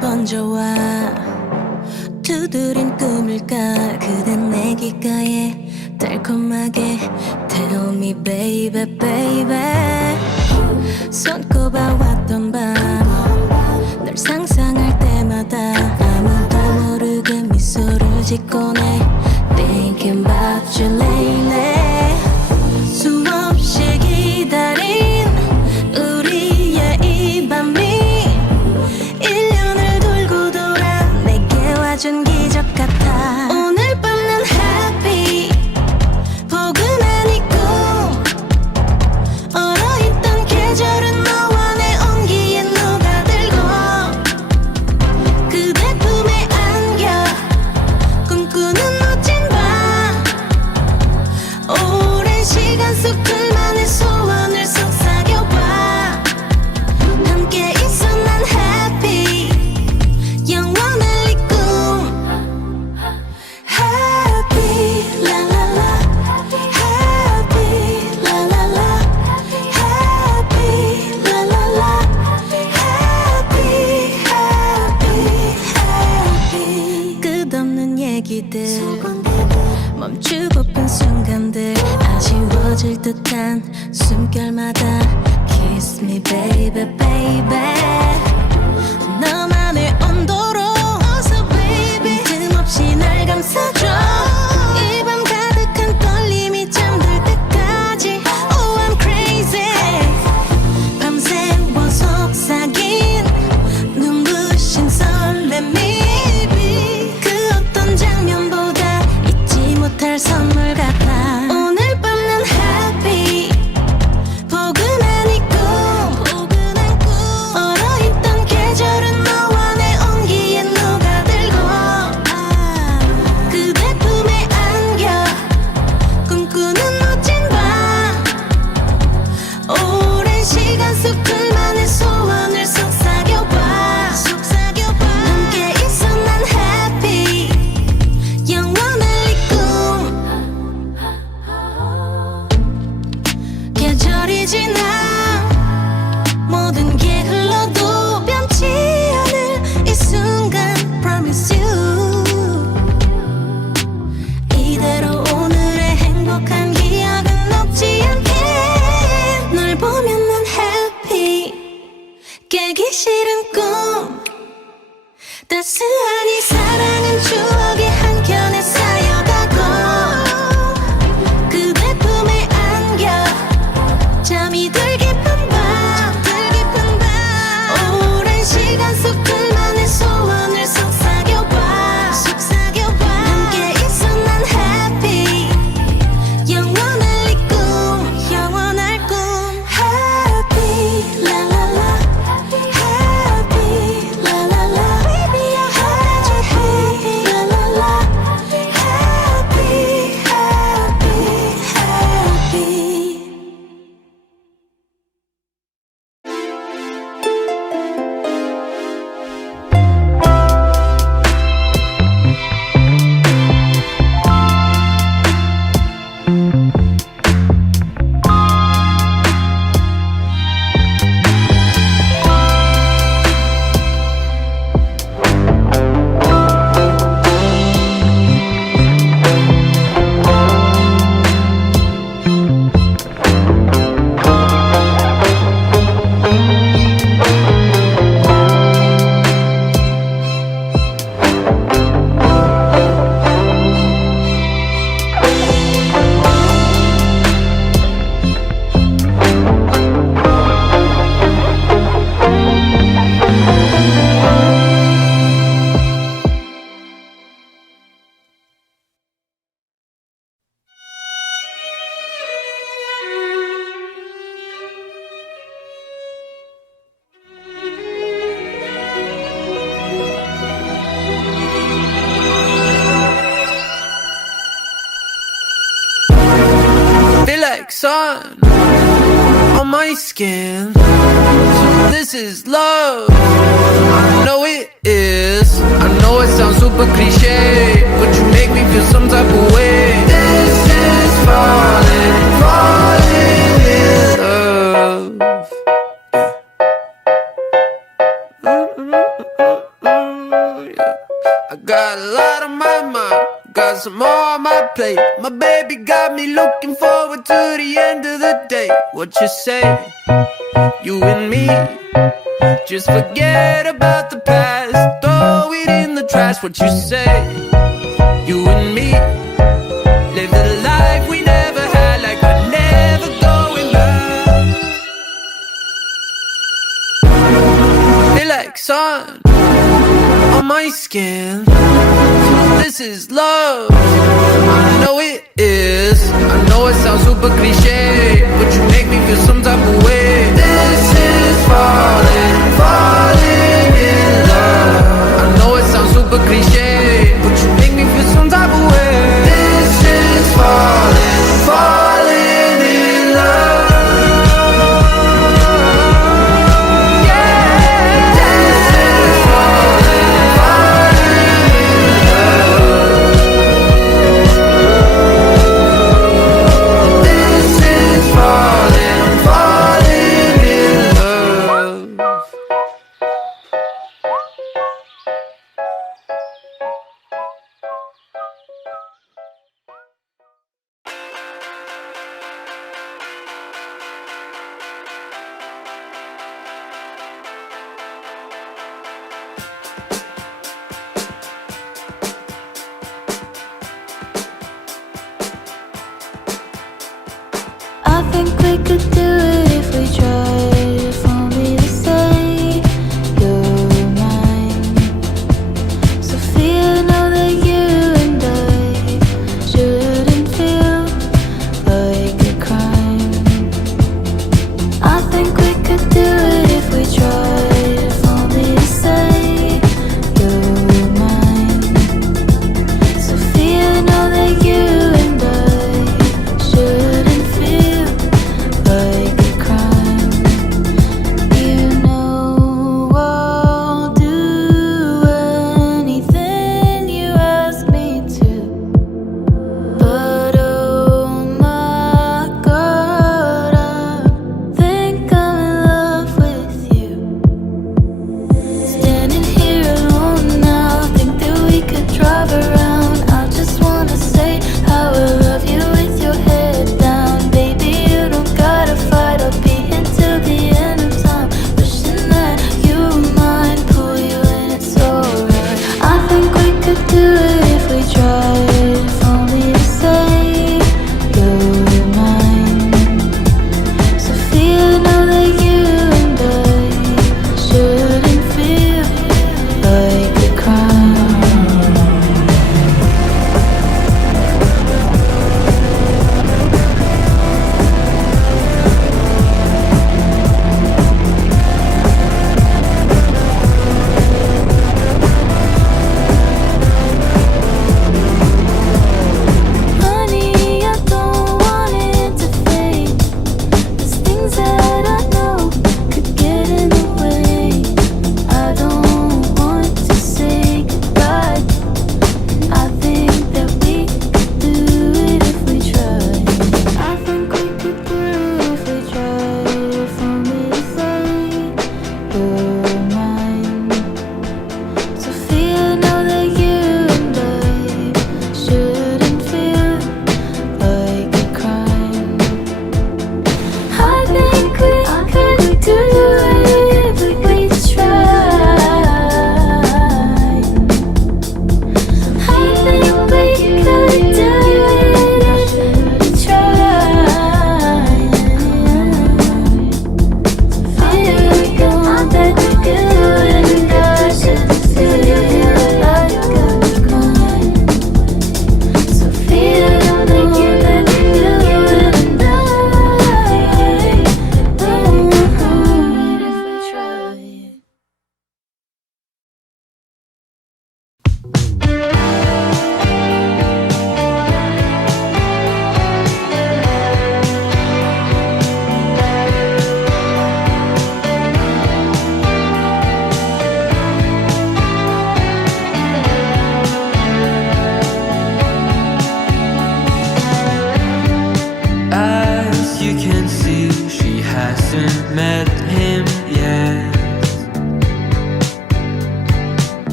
번져와 두드린 꿈일까 그댄 내 귓가에 달콤하게 Tell me baby baby 손꼽아왔던 밤 널 상상할 때마다 아무도 모르게 미소를 짓곤 해 Thinking about you lately 수없이 기다린 우리의 이 밤이 1년을 돌고 돌아 내게 와준 기적 같아 오늘 밤 난 happy 포근한 이 꿈 얼어있던 계절은 너와 내 온기에 녹아들고 그대 품에 안겨 꿈꾸는 멋진 밤 오랜 시간 속 둘만의 소원을 속삭여봐 함께 있어 난 happy 영원할 이 꿈 Happy la la la Happy la la la Happy la la la Happy happy happy 끝없는 얘기들 멈추고픈 순간들 아쉬워질 듯한 숨결마다 Kiss me baby baby 너만의 온도로 어서 baby 틈없이 날 감싸줘 이 밤 가득한 떨림이 잠들 때까지 Oh I'm crazy 밤새워 속삭인 눈부신 설렘이 그 어떤 장면보다 잊지 못할 선물 같아 오늘 밤 난 happy 포근한 이 꿈 얼어있던 계절은 너와 내 온기에 녹아들고 그대 품에 안겨 꿈꾸는 멋진 밤 오랜 시간 속 둘만의 소원을 속삭여봐 함께 있어 난 happy 영원할 이 꿈 계절이 지나 모든 게 흘러도 변치 않을 이 순간 Promise you 이대로 오늘의 행복한 기억은 녹지 않게 널 보면 난 happy 깨기 싫은 꿈 따스한 이 사랑은 추억의 한켠에 쌓여가고 그대 품에 안겨 잠이 들 깊은 밤 오랜 시간 속 둘만의 소원을 속삭여봐 함께 있어 난 happy 영원할 이 꿈 영원할 꿈 Happy la la la Happy la la la Baby you're happy la la la Happy happy happy Feel like sun on my skin. So this is love. I know it is. I know it sounds super cliche, but you make me feel some type of way. This is falling, falling in love. I got a lot on my mind, got some more on my plate. My baby got me looking forward to the end of the day. What you say? You and me, just forget about the past, throw it in the trash. What you say? You and me, live the life we never had, like we're never going back. Feel like sun on my skin, so this is love. I know it is. I know it sounds super cliche, but you make me feel some type of way. This is falling, falling in love. I know it sounds super cliche, but you make me feel some type of way. This is falling, falling in love. I think we could do it if we tried. If only to say you're mine. Sophia, know that you and I shouldn't feel like a crime. I think we could do it if we tried. If only to say you're mine. Sophia, know that you and I shouldn't feel like a crime. You know I'll do anything you ask me to. But oh my God, I think I'm in love with you. Standing here alone now, think that we could drive around. I just wanna say how I love you with your head down. Baby, you don't gotta fight, I'll be here till the end of time. Wishing that you were mine, pull you in, it's alright. I think we could do it if we tried. If only to say you're mine. Sophia, know that you and I shouldn't feel like a crime.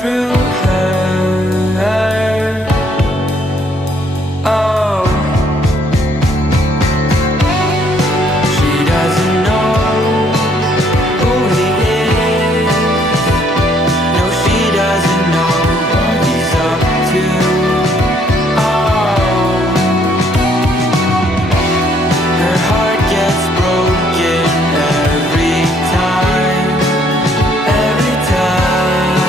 through her. Oh, she doesn't know who he is. No, she doesn't know what he's up to. Oh, her heart gets broken every time, every time.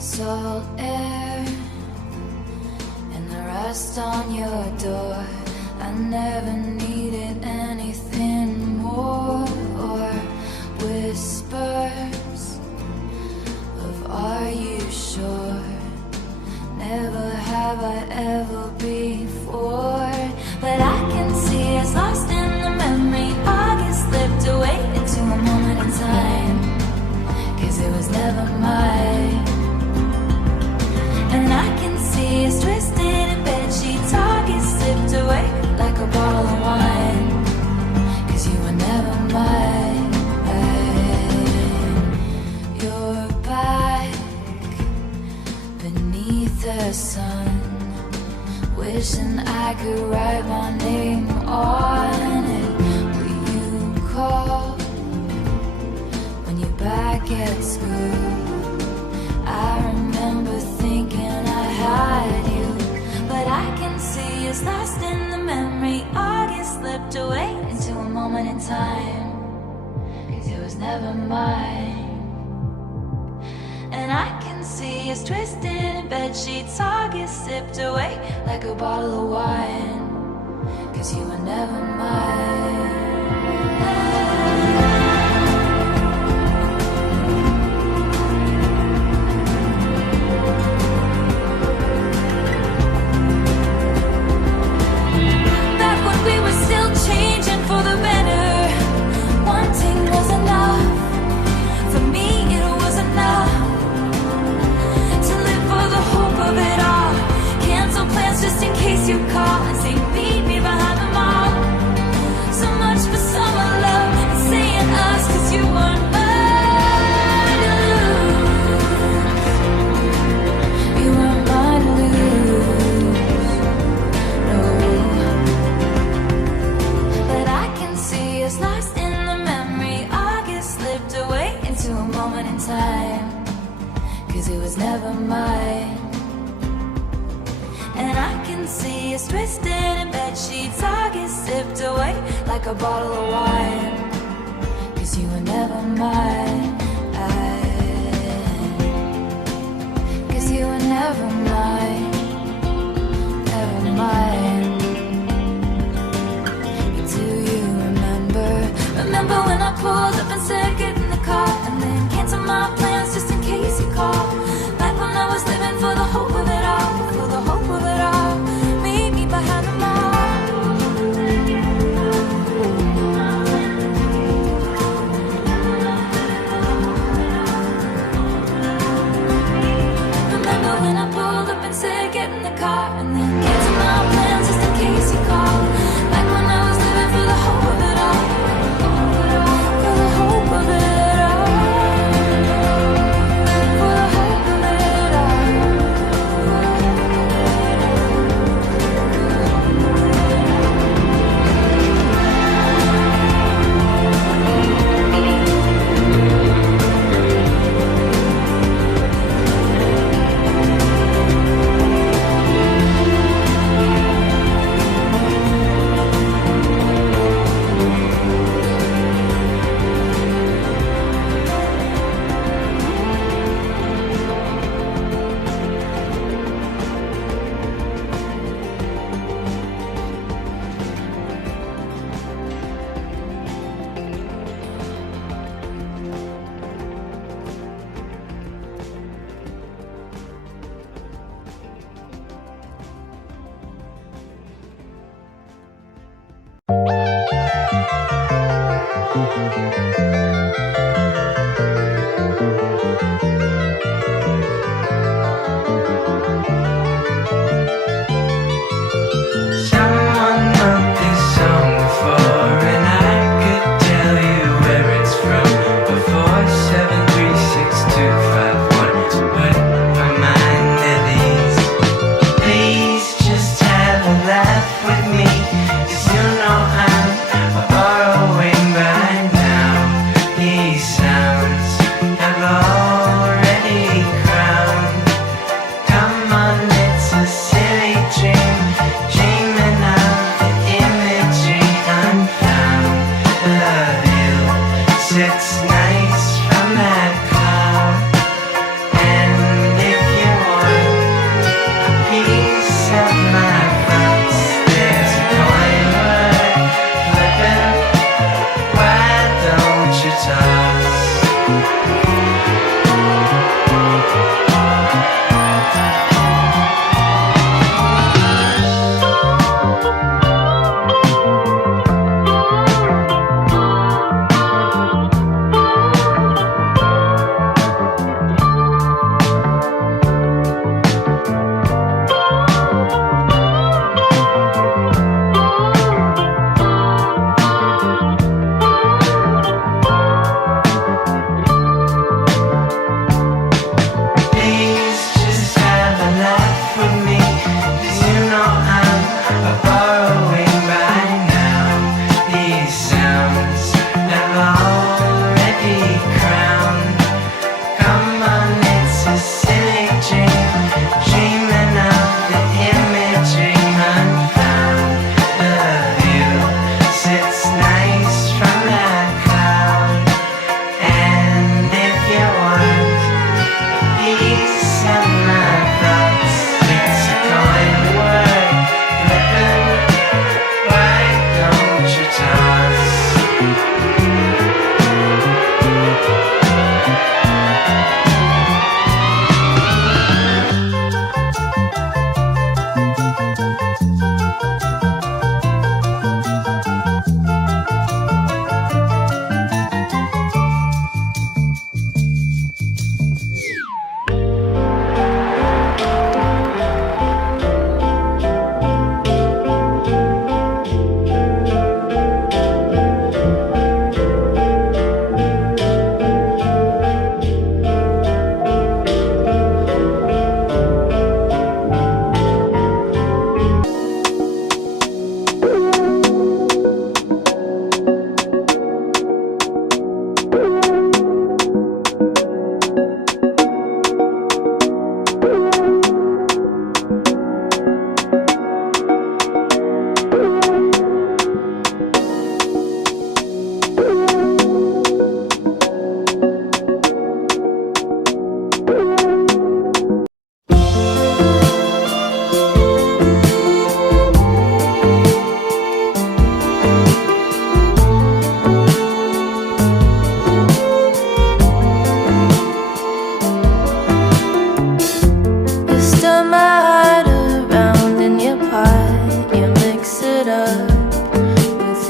salt air and the rust on your door. I never needed anything more, or whispers of are you sure? Never have I ever before. But I can see us lost in the memory. August slipped away into a moment in time, 'cause it was never mine. And I can see us twisted in bed sheets. August slipped away like a bottle of wine, 'cause you were never mine. You're back beneath the sun, wishing I could write my name on it. Will you call when you're back at school? I remember thinking I had you, but I can see us lost in the memory. August slipped away into a moment in time, 'cause it was never mine. And I can see us twisted in bed sheets. August sipped away like a bottle of wine, 'cause you were never mine. Back when we were still changing for the better, wanting was enough. For me it was enough to live for the hope of it all. Cancel plans just in case you call and say meet me behind the mall. So much for summer love and saying us, 'cause you weren't mine to lose. You weren't mine to lose, no. But I can see us lost in the memory. August slipped away into a moment in time, 'cause it was never mine. And I can see us twisted in bed sheets. August sipped away like a bottle of wine, 'cause you were never mine. 'Cause you were never mine, never mine. Do you remember? Remember when I pulled up and said get in the car, and then canceled my plans just in case you called? Back when I was living for the hope of it all, for the hope of it all. Meet me behind the mall. Remember when I pulled up and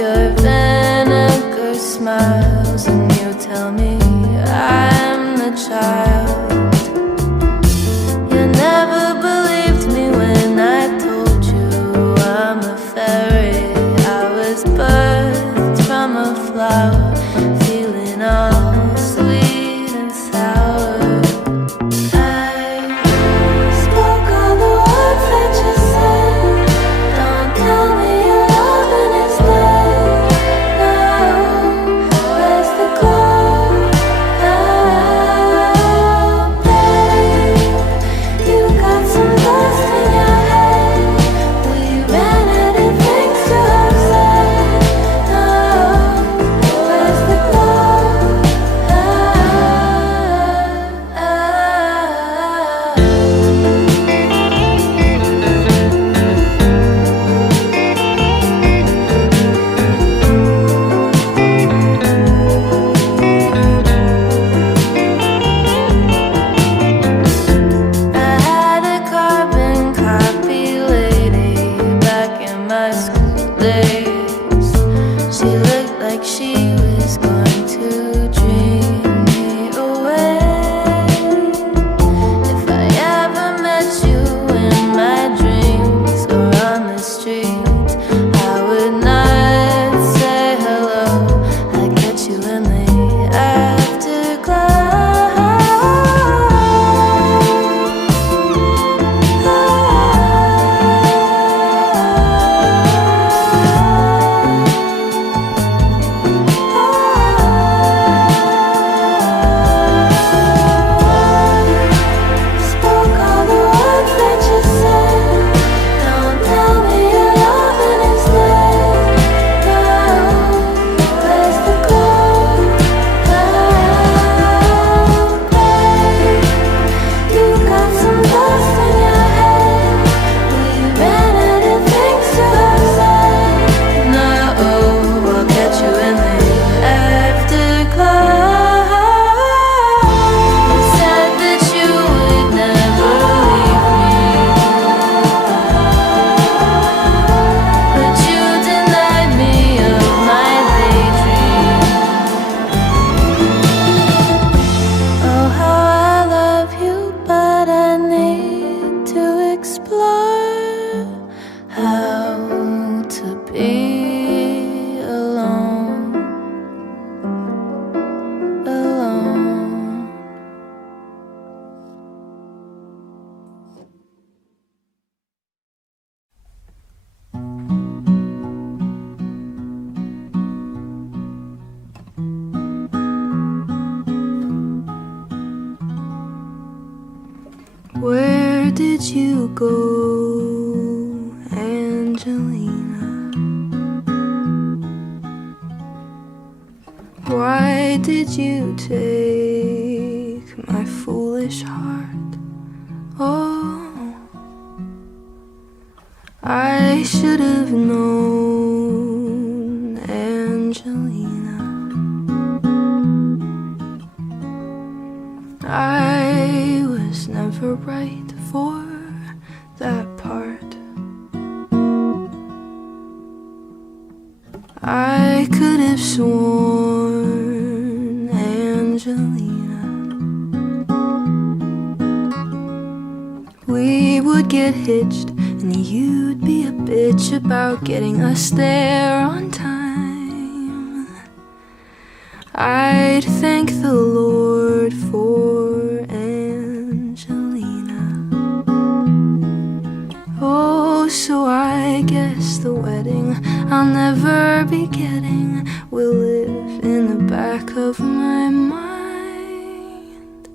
your vinegar smiles and you tell me I'm the child. You never believed me when I told you I'm a fairy. I was birthed from a flower, feeling all sweet and sour. I spoke all the words that you said. Don't tell me your loving is dead. No, where's the glow? Oh, babe, you got some dust in your head. We ran out of things to have said. No, where's the glow? I had a carbon copy lady back in my school days. She looked like she was going to dream me away. If I ever met you in my dreams or on the street, I would not say hello. I'd catch you in the Spoke all the words that you said. Don't tell me your loving is dead. No, where's the glow? Oh, babe, you got some dust in your head. We ran out of things to have said. No, I'll catch you in the afterglow. You said that you would never leave me, but you denied me of my daydream. Oh, how I love you, but I need to explore how to be alone, alone. Where did you go, Angelina? Why did you take my foolish heart? Oh, I should have known, Angelina. I was never right for that part. I could have sworn, Angelina, we would get hitched and you'd be a bitch about getting us there on time. I'd thank the Lord for Angelina. Oh, so I guess the wedding I'll never be getting will live in the back of my mind.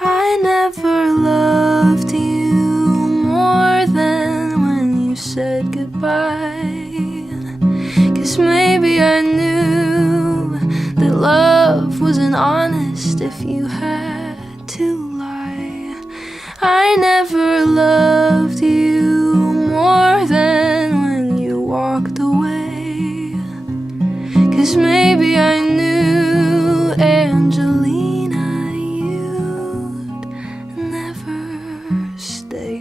I never loved you more than when you said goodbye. 'Cause maybe I knew that love wasn't honest if you had to lie. I never loved you more than when you walked away. 'Cause maybe I knew, Angelina, you'd never stay.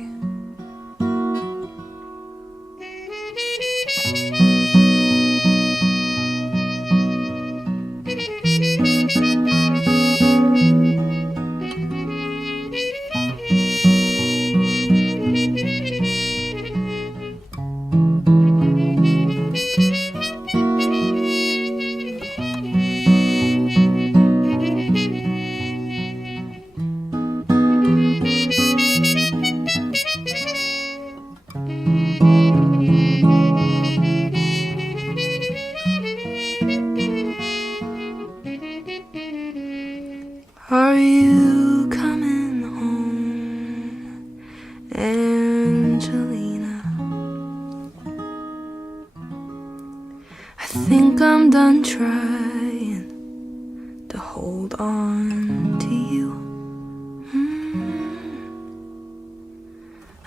I think I'm done trying to hold on to you.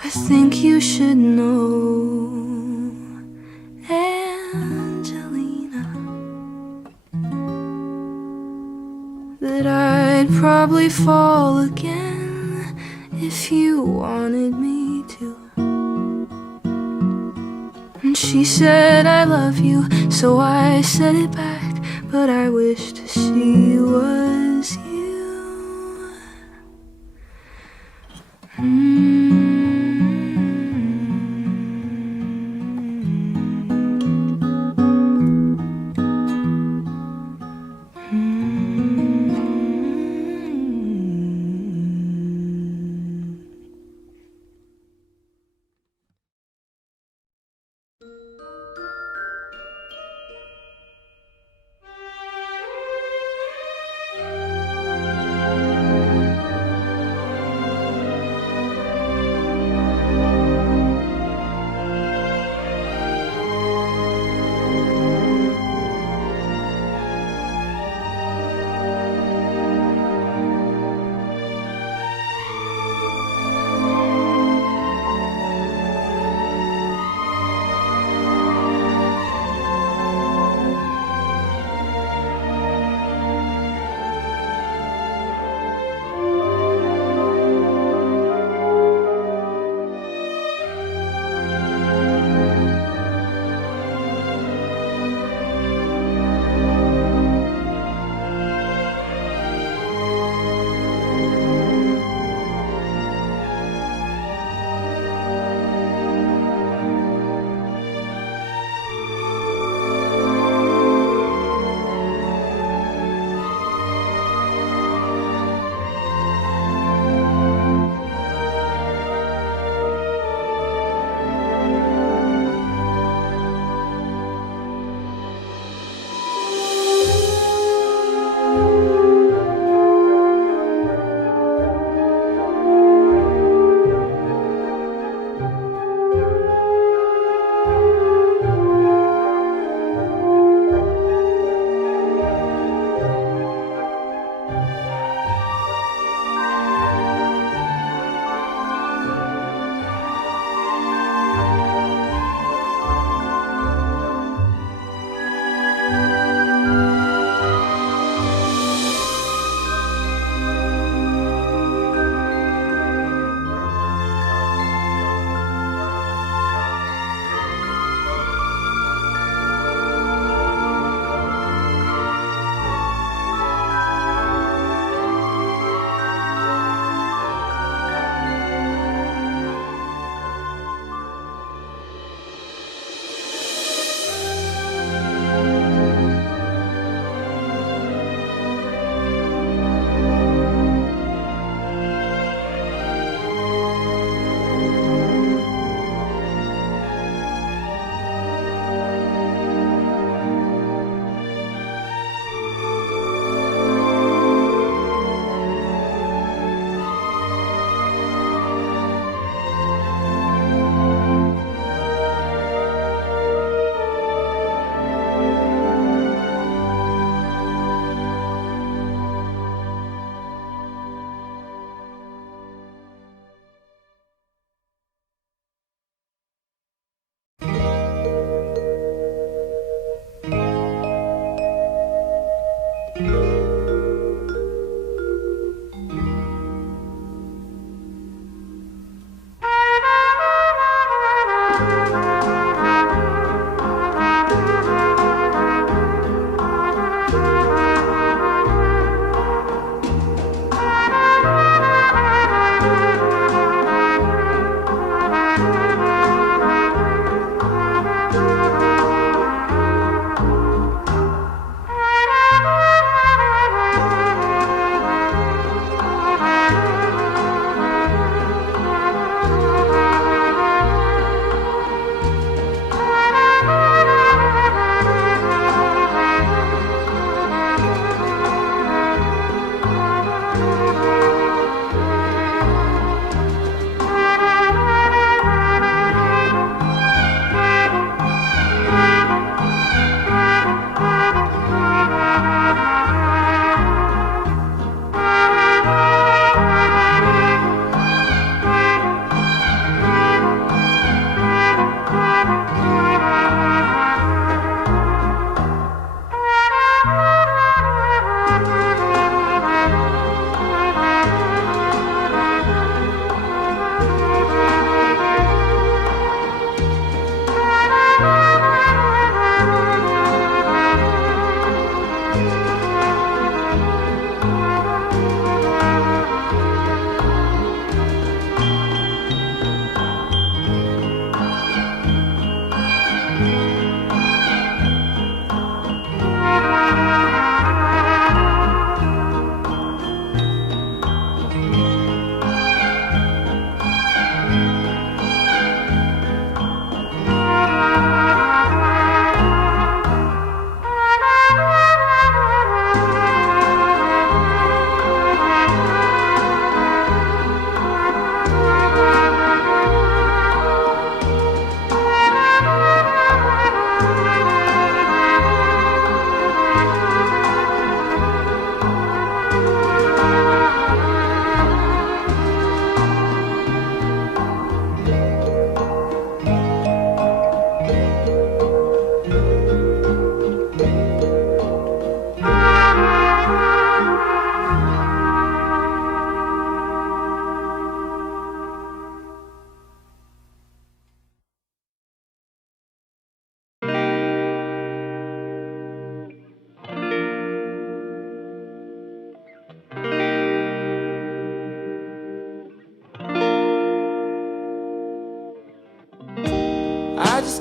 I think you should know, Angelina, that I'd probably fall again if you wanted me to. And she said I love you, so I said it back, but I wished she was you.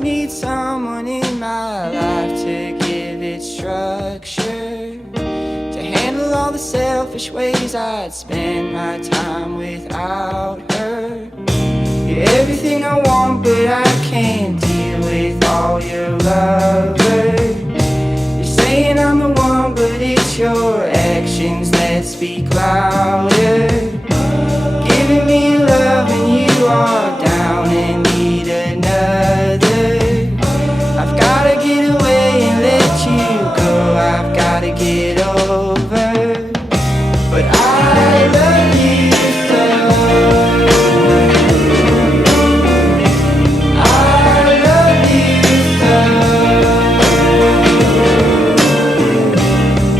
just need someone in my life to give it structure, to handle all the selfish ways I'd spend my time without her. You're everything I want, but I can't deal with all your lovers. You're saying I'm the one, but it's your actions that speak louder. Giving me love and you are down and need another. I've gotta get away and let you go, I've gotta get over. But I love you so. I love you so.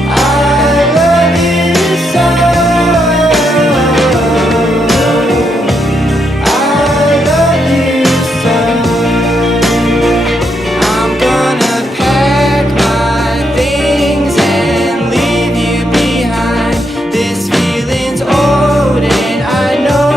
I love you so. I love you so. I'm gonna pack my things and leave you behind. This feeling's old and I know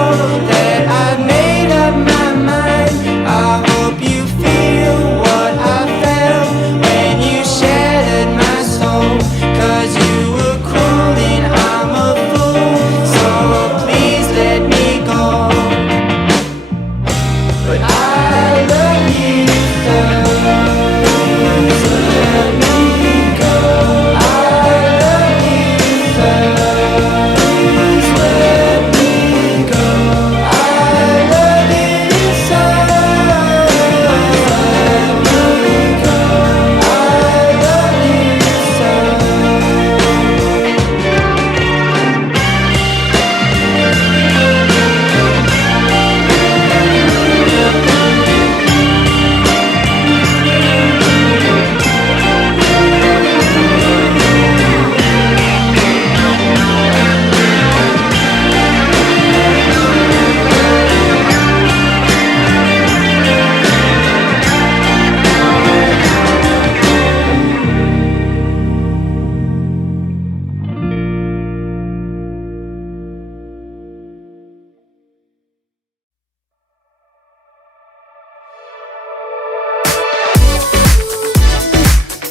that I've made up my mind. I hope you feel what I felt when you shattered my soul. 'Cause you were cruel and I'm a fool, so please let me go. But I love you so. Let me go. I love you so. Please let me go. I love you so. Let me go. I love you so.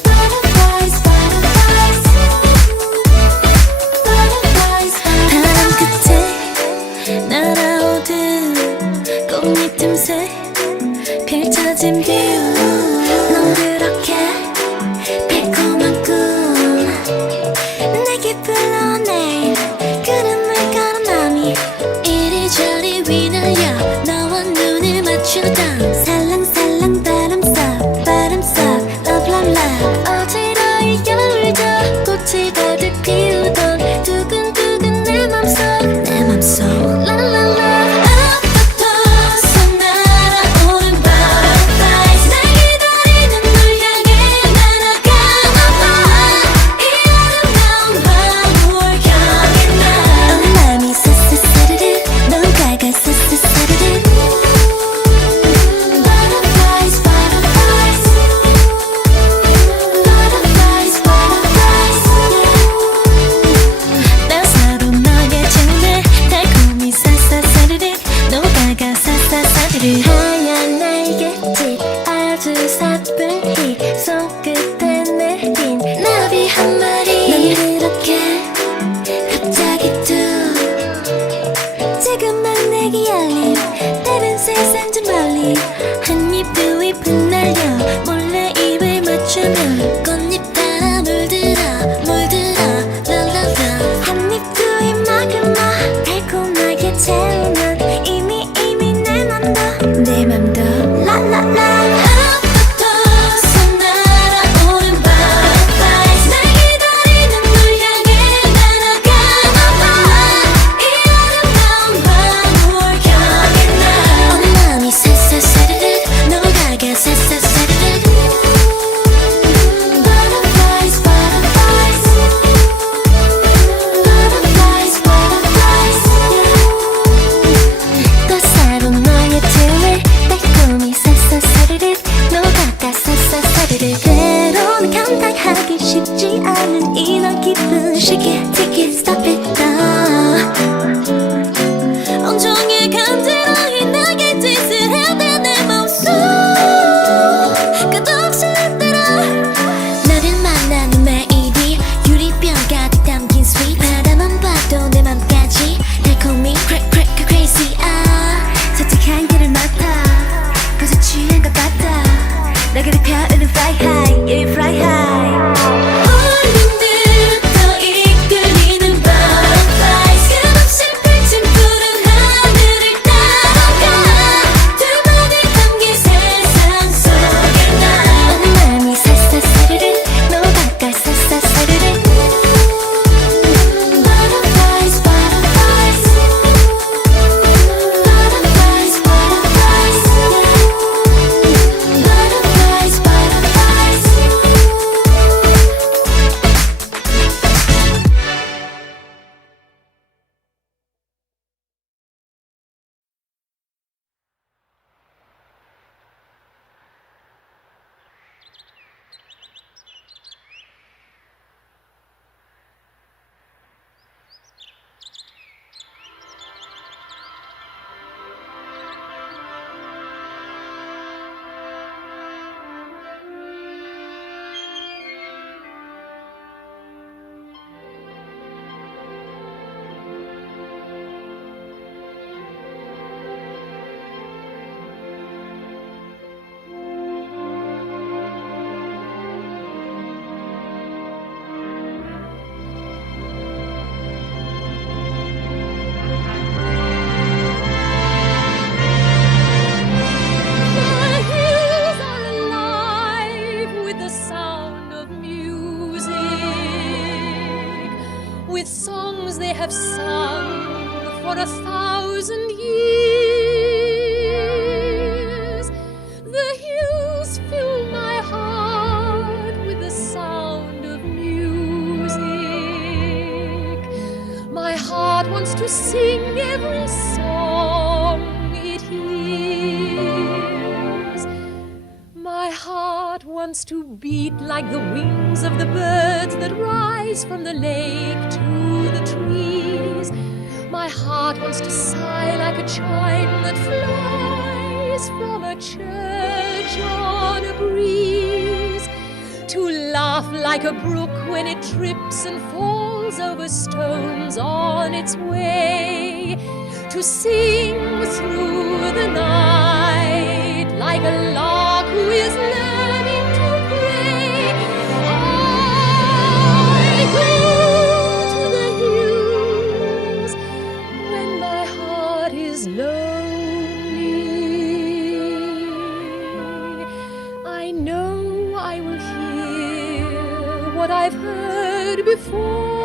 Butterflies, butterflies, butterflies. 바람 끝에 날아오듯 꽃잎 틈새 펼쳐진 뷰. 넌 그렇게 달콤한 꿈 내게 불러내. 구름을 걸어 맘이 이리저리 휘날려 너와 눈을 맞추던 살랑살랑 바람 속 love love love. 어지러이 겨울도 꽃이 가득 피우던 두근두근 내 맘속 la la la. 앞부터서 날아오는 butterflies 날 기다리는 널 향해 날아가나 봐. 이 아름다운 하루를 향해 난 맘이 사사사르르 넌 가가 사사사르르. Butterflies, butterflies, butterflies, butterflies. 난 서로 너의 춤에 달콤히 사사사르르 녹아가 사사사르르. 하얀 날갯짓 아주 사뿐히 손끝에 내린 나비 한 마리. 넌 그렇게 갑자기 툭 지금만 내게 열린 다른 세상 저 멀리. 한입 두 입 흩날려 몰래 입을 맞추면 꽃잎 따라 물들어 랄랄라. 한입 두 입 먹으며 달콤하게 채우면 이미 내 맘도 랄랄라. 앞부터서 날아오는 butterflies 날 기다리는 널 향해 날아가나 봐. 이 아름다운 하루를 향해 난 마음이 사사사르르 녹아가 사사사르르. Butterflies, butterflies, butterflies, butterflies. 따사로운 너의 춤을 달콤히 사사사르르 녹아가 사사사르르. 때로는 감당하기 쉽지 않은 이런 기분. Shake it, take it, stop it now. 온종일 감정이 나게 짓을 해대 내 맘속. with the sound of music, with songs they have sung for 1,000 years. The hills fill my heart with the sound of music. My heart wants to sing every song it hears. My heart wants to beat like the wings of the birds that rise from the lake to the trees. My heart wants to sigh like a chime that flies from a church on a breeze, to laugh like a brook when it trips and falls over stones on its way, to sing through the night like a lark who is learning to pray. I go to the hills when my heart is lonely. I know I will hear what I've heard before.